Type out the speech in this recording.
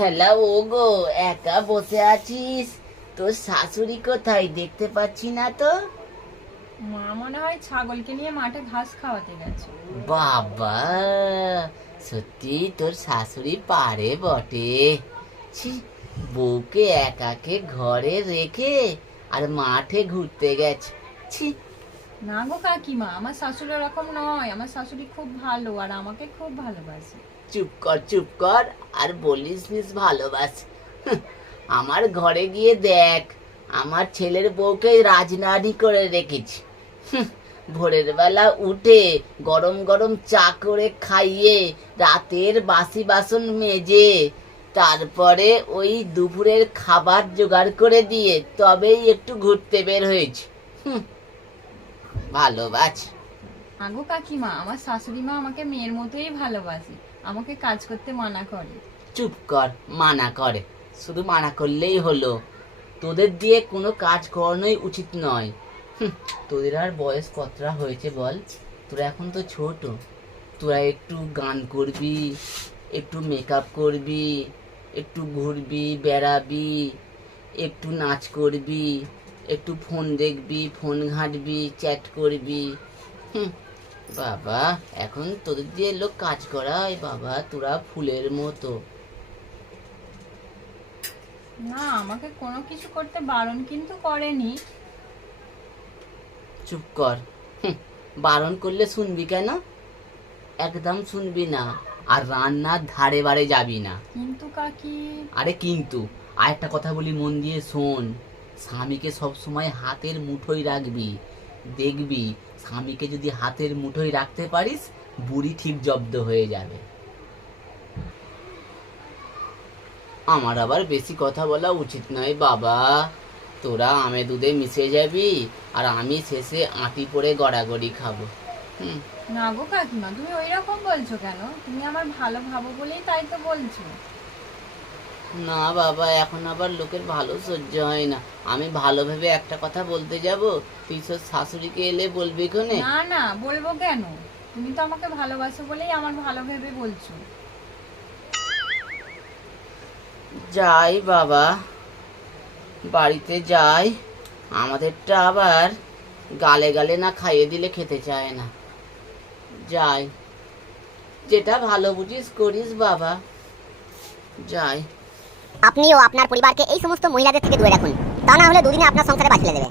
Hello, ওগো, একা বসে আছিস? তোর শাশুড়ি কোথায়? দেখতে পাচ্ছি না তো। মা মনে হয় ছাগলকে নিয়ে মাঠে ঘাস খাওয়াতে গেছে। বাবা, সত্যি তোর শাশুড়ি পারে বটে। ছি, বউকে একাকে ঘরে রেখে আর মাঠে ঘুরতে গেছে। ছি। না গো কাকিমা, আমার শাশুড়ি ওরকম নয়। আমার শাশুড়ি খুব ভালো আর আমাকে খুব ভালোবাসে। চুপ কর, চুপ কর, আর বলিস নিস ভালোবাসে। আমার ঘরে গিয়ে দেখ, আমার ছেলের বউকে রাজনাড়ি করে রেখেছি। ভোরের বেলা উঠে গরম গরম চা করে খাইয়ে, রাতের বাসি বাসন মেজে, তারপরে ওই দুপুরের খাবার জোগাড় করে দিয়ে তবেই একটু ঘুরতে বের হয়েছে। ভালোবাসে। না গো কাকিমা, আমার শাশুড়ি মা আমাকে মেয়ের মতোই ভালোবাসে। আমাকে কাজ করতে মানা করে। চুপ কর, মানা করে? শুধু মানা করলেই হলো? তোদের দিয়ে কোনো কাজ করানোই উচিত নয়। তোদের আর বয়স কতটা হয়েছে বল? তোরা এখন তো ছোট। তোরা একটু গান করবি, একটু মেকআপ করবি, একটু ঘুরবি বেড়াবি, একটু নাচ করবি, একটু ফোন দেখবি, ফোন ঘাঁটবি, চ্যাট করবি। বাবা, এখন তোদের দিয়ে লোক কাজ করায়? বাবা, তোরা ফুলের মতো। না, আমাকে কোনো কিছু করতে বারণ কিন্তু করেনি। চুপ কর। বারণ করলে শুনবি কেন? একদম শুনবি না, আর রান্নার ধারে বারে যাবি না। কিন্তু কাকি। আরে কিন্তু, আর একটা কথা বলি, মন দিয়ে শোন। স্বামীকে সব সময় হাতের মুঠোয় রাখবি। দেখবি, স্বামীকে যদি হাতের মুঠোয় রাখতে পারিস, বুড়ি ঠিক জব্দ হয়ে যাবে। আমার আবার বেশি কথা বলা উচিত নয় বাবা। তোরা আমে দুধে মিশে যাবি, আর আমি শেষে আঁটি পড়ে গড়াগড়ি খাবো। না গো কাকিমা, তুমি ওই রকম বলছো কেন? তুমি আমার ভালো ভাবো বলেই তাই তো বলছো। না বাবা, এখন আবার লোকের ভালো সহ্য হয় না। আমি ভালো ভেবে একটা কথা বলতে যাব, তুই তোর শাশুড়িকে এলে বলবি কোনে? না না, বলবো কেন? তুমি তো আমাকে ভালোবাসো বলেই আমার ভালো ভেবে বলছো। যাই বাবা, বাড়িতে যাই। আমাদেরটা আবার গালে গালে না খাইয়ে দিলে খেতে চায় না। যাই, যেটা ভালো বুঝিস করিস বাবা। যাই। আপনিও আপনার পরিবারকে এই সমস্ত মহিলাদের থেকে দূরে রাখুন, তা না হলে দুদিনে আপনার সংসারে বাঁচিয়ে দেবে।